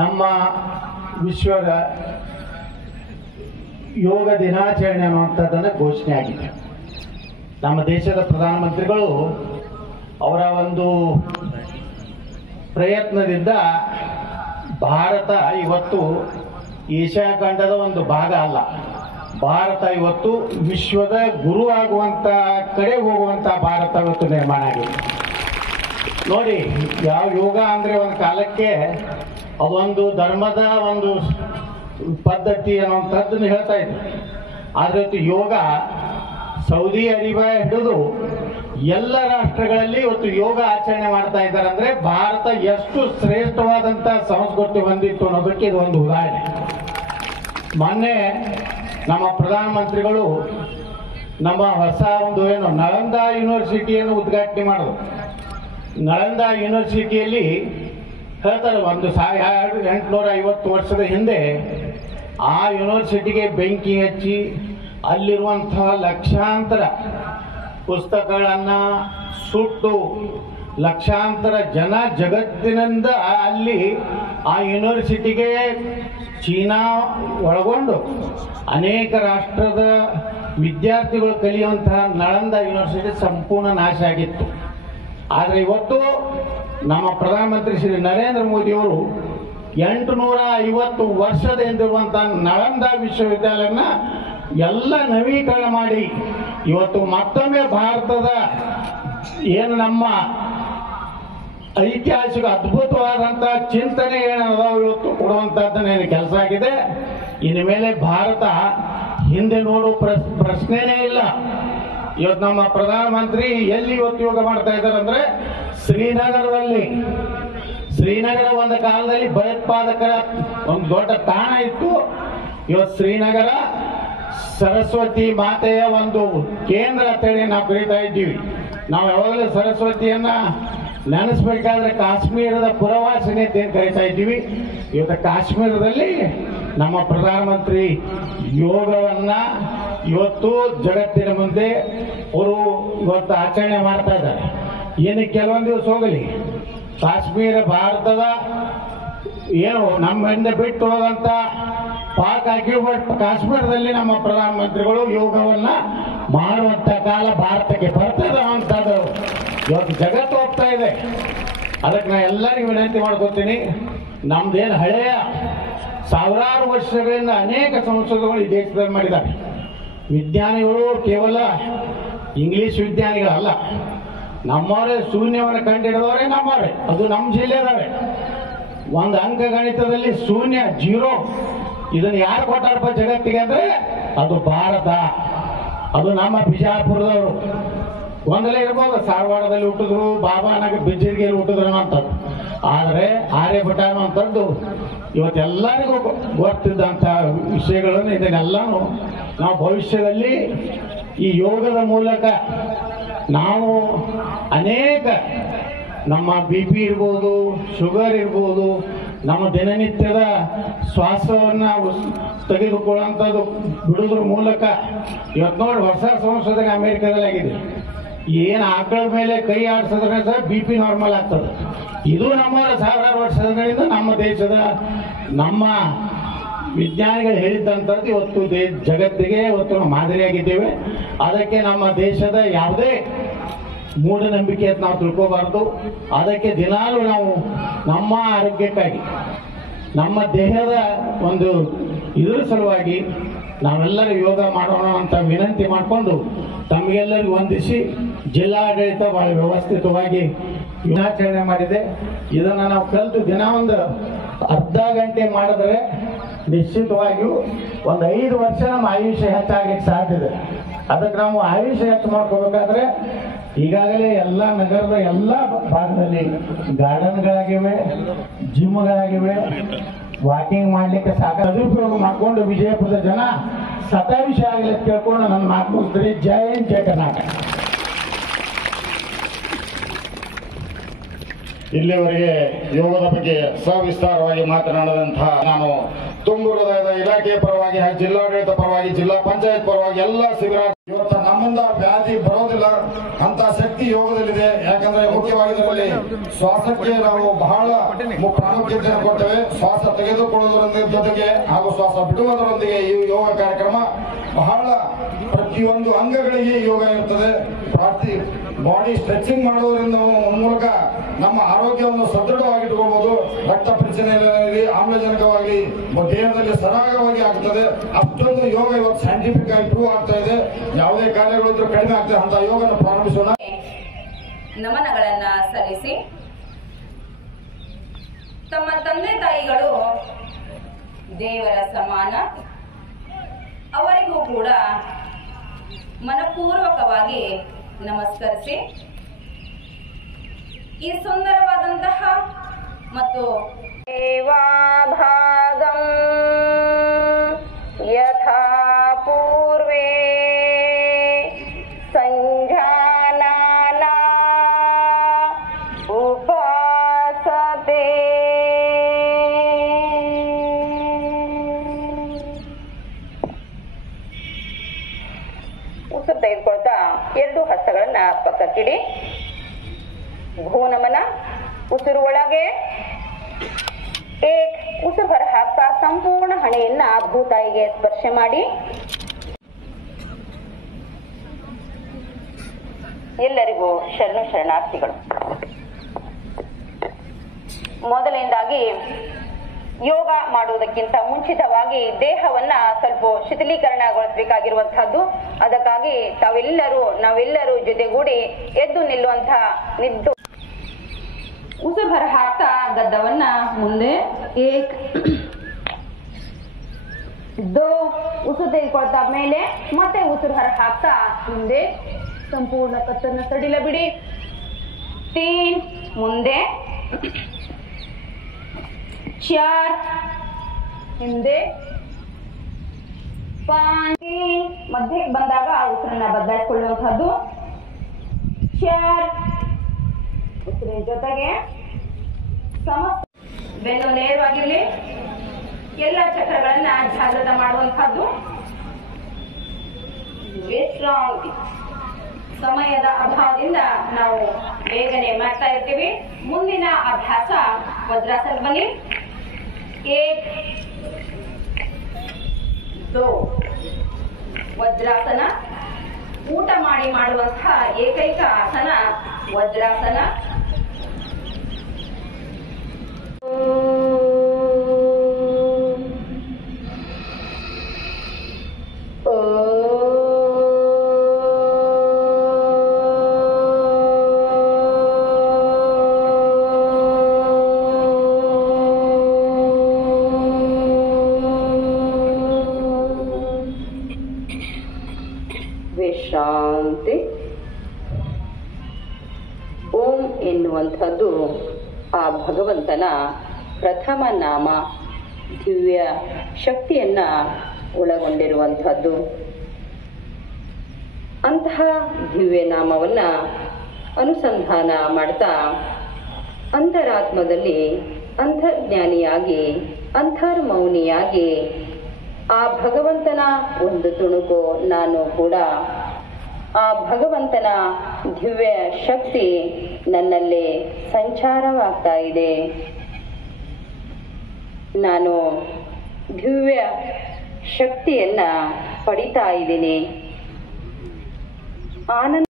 ನಮ್ಮ ವಿಶ್ವದ ಯೋಗ ದಿನಾಚರಣೆ ಅನ್ನುವಂಥದ್ದನ್ನು ಘೋಷಣೆ ಆಗಿದೆ. ನಮ್ಮ ದೇಶದ ಪ್ರಧಾನಮಂತ್ರಿಗಳು ಅವರ ಒಂದು ಪ್ರಯತ್ನದಿಂದ ಭಾರತ ಇವತ್ತು ಏಷ್ಯಾ ಖಂಡದ ಒಂದು ಭಾಗ ಅಲ್ಲ, ಭಾರತ ಇವತ್ತು ವಿಶ್ವದ ಗುರು ಆಗುವಂಥ ಕಡೆ ಹೋಗುವಂಥ ಭಾರತ ಇವತ್ತು ನಿರ್ಮಾಣ ಆಗಿದೆ. ನೋಡಿ, ಯಾವ ಯೋಗ ಅಂದರೆ ಒಂದು ಕಾಲಕ್ಕೆ ಅದೊಂದು ಧರ್ಮದ ಒಂದು ಪದ್ಧತಿ ಅನ್ನುವಂಥದ್ದನ್ನು ಹೇಳ್ತಾ ಇದ್ರು. ಆದರೆ ಇವತ್ತು ಯೋಗ ಸೌದಿ ಅರೇಬಿಯಾ ಹಿಡಿದು ಎಲ್ಲ ರಾಷ್ಟ್ರಗಳಲ್ಲಿ ಇವತ್ತು ಯೋಗ ಆಚರಣೆ ಮಾಡ್ತಾ ಇದ್ದಾರೆ. ಅಂದರೆ ಭಾರತ ಎಷ್ಟು ಶ್ರೇಷ್ಠವಾದಂಥ ಸಂಸ್ಕೃತಿ ಹೊಂದಿತ್ತು ಅನ್ನೋದಕ್ಕೆ ಇದು ಒಂದು ಉದಾಹರಣೆ. ಮೊನ್ನೆ ನಮ್ಮ ಪ್ರಧಾನಮಂತ್ರಿಗಳು ನಮ್ಮ ಹೊಸ ಒಂದು ನಳಂದ ಯೂನಿವರ್ಸಿಟಿಯನ್ನು ಉದ್ಘಾಟನೆ ಮಾಡಿದ್ರು. ನಳಂದ ಯೂನಿವರ್ಸಿಟಿಯಲ್ಲಿ ಹೇಳ್ತಾರೆ, 1850 ವರ್ಷದ ಹಿಂದೆ ಆ ಯೂನಿವರ್ಸಿಟಿಗೆ ಬೆಂಕಿ ಹಚ್ಚಿ ಅಲ್ಲಿರುವಂತಹ ಲಕ್ಷಾಂತರ ಪುಸ್ತಕಗಳನ್ನು ಸುಟ್ಟು ಲಕ್ಷಾಂತರ ಜನ ಜಗತ್ತಿನಿಂದ ಅಲ್ಲಿ ಆ ಯೂನಿವರ್ಸಿಟಿಗೆ ಚೀನಾ ಒಳಗೊಂಡು ಅನೇಕ ರಾಷ್ಟ್ರದ ವಿದ್ಯಾರ್ಥಿಗಳು ಕಲಿಯುವಂತಹ ನಳಂದ ಯೂನಿವರ್ಸಿಟಿ ಸಂಪೂರ್ಣ ನಾಶ ಆಗಿತ್ತು. ಆದರೆ ಇವತ್ತು ನಮ್ಮ ಪ್ರಧಾನಮಂತ್ರಿ ಶ್ರೀ ನರೇಂದ್ರ ಮೋದಿಯವರು 850 ವರ್ಷದ ಹಿಂದಿರುವಂತಹ ನಳಂದ ವಿಶ್ವವಿದ್ಯಾಲಯನ ಎಲ್ಲ ನವೀಕರಣ ಮಾಡಿ ಇವತ್ತು ಮತ್ತೊಮ್ಮೆ ಭಾರತದ ಏನು ನಮ್ಮ ಐತಿಹಾಸಿಕ ಅದ್ಭುತವಾದಂಥ ಚಿಂತನೆ ಏನದಾವ ಇವತ್ತು ಕೊಡುವಂಥದ್ದನ್ನೇನು ಕೆಲಸ ಆಗಿದೆ. ಇನ್ನು ಮೇಲೆ ಭಾರತ ಹಿಂದೆ ನೋಡೋ ಪ್ರಶ್ನೆನೇ ಇಲ್ಲ. ಇವತ್ತು ನಮ್ಮ ಪ್ರಧಾನಮಂತ್ರಿ ಎಲ್ಲಿ ಇವತ್ತು ಯೋಗ ಮಾಡ್ತಾ ಇದ್ದಾರೆ ಅಂದರೆ ಶ್ರೀನಗರದಲ್ಲಿ. ಶ್ರೀನಗರ ಒಂದು ಕಾಲದಲ್ಲಿ ಭಯೋತ್ಪಾದಕರ ಒಂದು ದೊಡ್ಡ ತಾಣ ಇತ್ತು. ಇವತ್ತು ಶ್ರೀನಗರ ಸರಸ್ವತಿ ಮಾತೆಯ ಒಂದು ಕೇಂದ್ರ ಅಂತೇಳಿ ನಾವು ಕರೀತಾ ಇದ್ದೀವಿ. ನಾವು ಯಾವಾಗಲೂ ಸರಸ್ವತಿಯನ್ನ ನೆನೆಸ್ಬೇಕಾದ್ರೆ ಕಾಶ್ಮೀರದ ಪುರವಾಸಿನಿ ಅಂತ ಕರೀತಾ ಇದ್ದೀವಿ. ಇವತ್ತು ಕಾಶ್ಮೀರದಲ್ಲಿ ನಮ್ಮ ಪ್ರಧಾನಮಂತ್ರಿ ಯೋಗವನ್ನ ಇವತ್ತು ಜಗತ್ತಿನ ಮುಂದೆ ಅವರು ಇವತ್ತು ಆಚರಣೆ ಮಾಡ್ತಾ ಇದ್ದಾರೆ. ಏನು ಕೆಲವೊಂದು ದಿವಸ ಹೋಗಲಿ, ಕಾಶ್ಮೀರ ಭಾರತದ ಏನು ನಮ್ಮಿಂದ ಬಿಟ್ಟು ಹೋದಂತ ಪಾಕ್ ಆಕ್ಯುಪೈಡ್ ಕಾಶ್ಮೀರದಲ್ಲಿ ನಮ್ಮ ಪ್ರಧಾನಮಂತ್ರಿಗಳು ಯೋಗವನ್ನ ಮಾಡುವಂತ ಕಾಲ ಭಾರತಕ್ಕೆ ಬರ್ತದೆ ಅಂತದ್ದು ಇವತ್ತು ಜಗತ್ತು ಹೋಗ್ತಾ ಇದೆ. ಅದಕ್ಕೆ ನಾ ಎಲ್ಲರಿಗೂ ವಿನಂತಿ ಮಾಡ್ಕೊತೀನಿ, ನಮ್ದೇನು ಹಳೆಯ ಸಾವಿರಾರು ವರ್ಷಗಳಿಂದ ಅನೇಕ ಸಂಶೋಧನೆಗಳು ಈ ದೇಶದಲ್ಲಿ ಮಾಡಿದ್ದಾರೆ. ವಿಜ್ಞಾನಿಗಳು ಕೇವಲ ಇಂಗ್ಲಿಷ್ ವಿಜ್ಞಾನಿಗಳಲ್ಲ, ನಮ್ಮವರೇ ಶೂನ್ಯವನ್ನು ಕಂಡುಹಿಡಿದವರೇ ನಮ್ಮವರೇ. ಅದು ನಮ್ಮ ಜಿಲ್ಲೆದವರೇ. ಒಂದು ಅಂಕ ಗಣಿತದಲ್ಲಿ ಶೂನ್ಯ, 0, ಇದನ್ನು ಯಾರು ಕೊಟ್ಟಾರಪ್ಪ ಜಗತ್ತಿಗೆ ಅಂದ್ರೆ ಅದು ಭಾರತ. ಅದು ನಮ್ಮ ಬಿಜಾಪುರದವರು. ಒಂದಲೇ ಇರ್ಬೋದು, ಧಾರವಾಡದಲ್ಲಿ ಹುಟ್ಟಿದ್ರು, ಬಾಬಾನಗರ ಬಿಜ್ಜರಿಗೆಯಲ್ಲಿ ಹುಟ್ಟಿದ್ರು ಅನ್ನೋಂಥದ್ದು. ಆದರೆ ಆರ್ಯಭಟ ಅನ್ನುವಂಥದ್ದು ಇವತ್ತೆಲ್ಲರಿಗೂ ಗೊತ್ತಿದ್ದಂಥ ವಿಷಯಗಳನ್ನು ಇದನ್ನೆಲ್ಲನೂ ನಾವು ಭವಿಷ್ಯದಲ್ಲಿ ಈ ಯೋಗದ ಮೂಲಕ ನಾವು ಅನೇಕ ನಮ್ಮ BP ಇರ್ಬೋದು, ಶುಗರ್ ಇರ್ಬೋದು, ನಮ್ಮ ದಿನನಿತ್ಯದ ಶ್ವಾಸವನ್ನು ತೆಗೆದುಕೊಳ್ಳುವಂಥದ್ದು ಬಿಡೋದ್ರ ಮೂಲಕ ಇವತ್ತು ನೋಡಿ ಹೊಸ ಸಂಶೋಧನೆ ಅಮೆರಿಕದಲ್ಲಿ ಆಗಿದೆ. ಏನು ಆಕಳ ಮೇಲೆ ಕೈ ಆಡಿಸಿದ್ರೆ ಸಹ BP ನಾರ್ಮಲ್ ಆಗ್ತದೆ. ಇದು ನಮ್ಮ ಸಾವಿರಾರು ವರ್ಷಗಳಿಂದ ನಮ್ಮ ದೇಶದ ನಮ್ಮ ವಿಜ್ಞಾನಿಗಳು ಹೇಳಿದ್ದಂಥದ್ದು ಇವತ್ತು ಜಗತ್ತಿಗೆ ಇವತ್ತು ನಾವು ಮಾದರಿಯಾಗಿದ್ದೇವೆ. ಅದಕ್ಕೆ ನಮ್ಮ ದೇಶದ ಯಾವುದೇ ಮೂಢನಂಬಿಕೆ ಅಂತ ನಾವು ತಿಳ್ಕೋಬಾರ್ದು. ಅದಕ್ಕೆ ದಿನಾಲೂ ನಾವು ನಮ್ಮ ಆರೋಗ್ಯಕ್ಕಾಗಿ ನಮ್ಮ ದೇಹದ ಒಂದು ಇದರ ಸಲುವಾಗಿ ನಾವೆಲ್ಲರೂ ಯೋಗ ಮಾಡೋಣ ಅಂತ ವಿನಂತಿ ಮಾಡಿಕೊಂಡು ತಮಗೆಲ್ಲರಿಗೂ ವಂದಿಸಿ ಜಿಲ್ಲಾಡಳಿತ ಬಹಳ ವ್ಯವಸ್ಥಿತವಾಗಿ ದಿನಾಚರಣೆ ಮಾಡಿದೆ. ಇದನ್ನು ನಾವು ಕಲಿತು ದಿನ ಒಂದು ಅರ್ಧ ಗಂಟೆ ಮಾಡಿದ್ರೆ ನಿಶ್ಚಿತವಾಗಿಯೂ ಒಂದು 5 ವರ್ಷ ನಮ್ಮ ಆಯುಷ್ಯ ಹೆಚ್ಚಾಗಲಿಕ್ಕೆ ಸಾಧ್ಯ ಇದೆ. ಅದಕ್ಕೆ ನಾವು ಆಯುಷ್ಯ ಹೆಚ್ಚು ಮಾಡ್ಕೋಬೇಕಾದ್ರೆ ಈಗಾಗಲೇ ಎಲ್ಲ ನಗರದ ಎಲ್ಲ ಭಾಗದಲ್ಲಿ ಗಾರ್ಡನ್ಗಳಾಗಿವೆ, ಜಿಮ್ಗಳಾಗಿವೆ. ವಾಕಿಂಗ್ ಮಾಡಲಿಕ್ಕೆ ಸಾಕಷ್ಟು ಸದುಪಯೋಗ ಮಾಡಿಕೊಂಡು ವಿಜಯಪುರದ ಜನ ಸತಾಯುಷ ಆಗಲಿ ಕೇಳ್ಕೊಂಡು ನನ್ನ ಮಾತು ಮುಗಿಸ್ತೀರಿ. ಜೈ ಹಿಂದ್, ಜೈ ಕರ್ನಾಟಕ. ಇಲ್ಲಿವರೆಗೆ ಯೋಗದ ಬಗ್ಗೆ ಸವಿಸ್ತಾರವಾಗಿ ಮಾತನಾಡಿದಂತಹ ನಾನು ತುಂಬು ಹೃದಯದ ಇಲಾಖೆಯ ಪರವಾಗಿ ಹಾಗೂ ಜಿಲ್ಲಾಡಳಿತ ಪರವಾಗಿ ಜಿಲ್ಲಾ ಪಂಚಾಯತ್ ಪರವಾಗಿ ಎಲ್ಲ ಶಿಬಿರ ಇವತ್ತು ನಮ್ಮಿಂದ ವ್ಯಾಧಿ ಬರೋದಿಲ್ಲ ಅಂತ ಶಕ್ತಿ ಯೋಗದಲ್ಲಿದೆ. ಯಾಕಂದ್ರೆ ಮುಖ್ಯವಾಗಿ ಇದರಲ್ಲಿ ಶ್ವಾಸಕ್ಕೆ ನಾವು ಬಹಳ ಪ್ರಾಮುಖ್ಯತೆಯನ್ನು ಕೊಡ್ತೇವೆ. ಶ್ವಾಸ ತೆಗೆದುಕೊಳ್ಳುವುದರ ಜೊತೆಗೆ ಹಾಗೂ ಶ್ವಾಸ ಬಿಡುವುದರೊಂದಿಗೆ ಈ ಯೋಗ ಕಾರ್ಯಕ್ರಮ ಬಹಳ ಪ್ರತಿಯೊಂದು ಅಂಗಗಳಿಗೆ ಯೋಗ ಇರ್ತದೆ. ಬಾಡಿ ಸ್ಟ್ರೆಚಿಂಗ್ ಮಾಡೋದ್ರಿಂದ ಮೂಲಕ ನಮ್ಮ ಆರೋಗ್ಯವನ್ನು ಸದೃಢವಾಗಿಟ್ಕೊಳ್ಬಹುದು. ರಕ್ತ ಪರಿಚಲನೆಯಲ್ಲಿ ಆಮ್ಲಜನಕವಾಗಲಿ ದೇಹದಲ್ಲಿ ಸರಾಗವಾಗಿ ಆಗ್ತದೆ. ಅಷ್ಟೊಂದು ಯೋಗ ಇವತ್ತು ಸೈಂಟಿಫಿಕ್ ಆಗಿ ಪ್ರೂವ್ ಆಗ್ತಾ ಇದೆ. ಯಾವುದೇ ಕಾರ್ಯಗಳು ಇದ್ರೂ ಕಡಿಮೆ ಆಗ್ತದೆ. ಅಂತ ಯೋಗನ ಪ್ರಾರಂಭಿಸೋಣ. ನಮನಗಳನ್ನ ಸಲ್ಲಿಸಿ ತಮ್ಮ ತಂದೆ ತಾಯಿಗಳು ದೇವರ ಸಮಾನ, ಅವರಿಗೂ ಕೂಡ ಮನಪೂರ್ವಕವಾಗಿ ನಮಸ್ಕರಿಸಿ ಈ ಸುಂದರವಾದಂತಹ ಮತ್ತು ಸೇವಾಭಾಗಂ ಯಥಾ ಪೂರ್ವೇ ಸಂಜಾನಾನ ಉಪಾಸತೆ. ಉಸಿರು ತೆಗೆದುಕೊಳ್ತಾ ಎರಡು ಹಸ್ತಗಳನ್ನ ಪಕ್ಕಕ್ಕಿಡಿ. ಭೂನಮನ. ಉಸಿರು ಒಳಗೆ ಉಸಿರು ಹೊರ ಹಾಕ್ತಾ ಸಂಪೂರ್ಣ ಹಣೆಯನ್ನ ಭೂತಾಯಿಗೆ ಸ್ಪರ್ಶ ಮಾಡಿ. ಎಲ್ಲರಿಗೂ ಶರಣಾರ್ಥಿಗಳು. ಮೊದಲನೇದಾಗಿ ಯೋಗ ಮಾಡುವುದಕ್ಕಿಂತ ಮುಂಚಿತವಾಗಿ ದೇಹವನ್ನ ಸ್ವಲ್ಪ ಶಿಥಿಲೀಕರಣಗೊಳಿಸಬೇಕಾಗಿರುವಂತಹದ್ದು. ಅದಕ್ಕಾಗಿ ನಾವೆಲ್ಲರೂ ಜೊತೆಗೂಡಿ ಎದ್ದು ನಿಲ್ಲುವಂತಹ ನಿದ್ದು ಉಸಿರು ಹೊರ ಹಾಕ್ತಾ ಗದ್ದವನ್ನ ಮುಂದೆ ಉಸಿರು ತೆಗೆದುಕೊಳ್ತಾ ಮೇಲೆ ಮತ್ತೆ ಉಸಿರು ಹೊರ ಹಾಕ್ತಾ ಮುಂದೆ ಸಂಪೂರ್ಣ ಕತ್ತನ್ನು ಸಡಿಲ ಬಿಡಿ. 3 ಮುಂದೆ 4 ಹಿಂದೆ 5 ಮಧ್ಯಕ್ಕೆ ಬಂದಾಗ ಉಸಿರನ್ನ ಬದಲಾಯಿಸಿಕೊಳ್ಳುವಂತಹದ್ದು. 4 ಉಸಿರಿನ ಜೊತೆಗೆ ಬೆನ್ನು ನೇರವಾಗಿರಲಿ. ಎಲ್ಲ ಚಕ್ರಗಳನ್ನ ಜಾಗೃತ ಮಾಡುವಂತಹದ್ದು. ವಿಶ್ರಾಂತಿ. ಸಮಯದ ಅಭಾವದಿಂದ ನಾವು ಬೇಗನೆ ಮಾಡ್ತಾ ಇರ್ತೀವಿ. ಮುಂದಿನ ಅಭ್ಯಾಸ ವಜ್ರಾಸನ. ಬನ್ನಿ. 1 2 ವಜ್ರಾಸನ. ಊಟ ಮಾಡಿ ಮಾಡುವಂತಹ ಏಕೈಕ ಆಸನ ವಜ್ರಾಸನ. ವಿಶ್ರಾಂತಿ. ಓಂ ಎನ್ನುವಂಥದ್ದು ಆ ಭಗವಂತನ ಪ್ರಥಮ ನಾಮ, ದಿವ್ಯ ಶಕ್ತಿಯನ್ನ ಒಳಗೊಂಡಿರುವಂಥದ್ದು. ಅಂತಹ ದಿವ್ಯ ನಾಮವನ್ನ ಅನುಸಂಧಾನ ಮಾಡ್ತಾ ಅಂತರಾತ್ಮದಲ್ಲಿ ಅಂತರ್ಜ್ಞಾನಿಯಾಗಿ ಅಂತರ್ಮೌನಿಯಾಗಿ ಆ ಭಗವಂತನ ಒಂದು ತುಣುಕು ನಾನು ಕೂಡ. ಆ ಭಗವಂತನ ದಿವ್ಯ ಶಕ್ತಿ ನನ್ನಲ್ಲಿ ಸಂಚಾರವಾಗ್ತಾ ಇದೆ. ನಾನು ದಿವ್ಯ ಶಕ್ತಿಯನ್ನ ಪಡಿತಾ ಇದ್ದೀನಿ. ಆನಂದ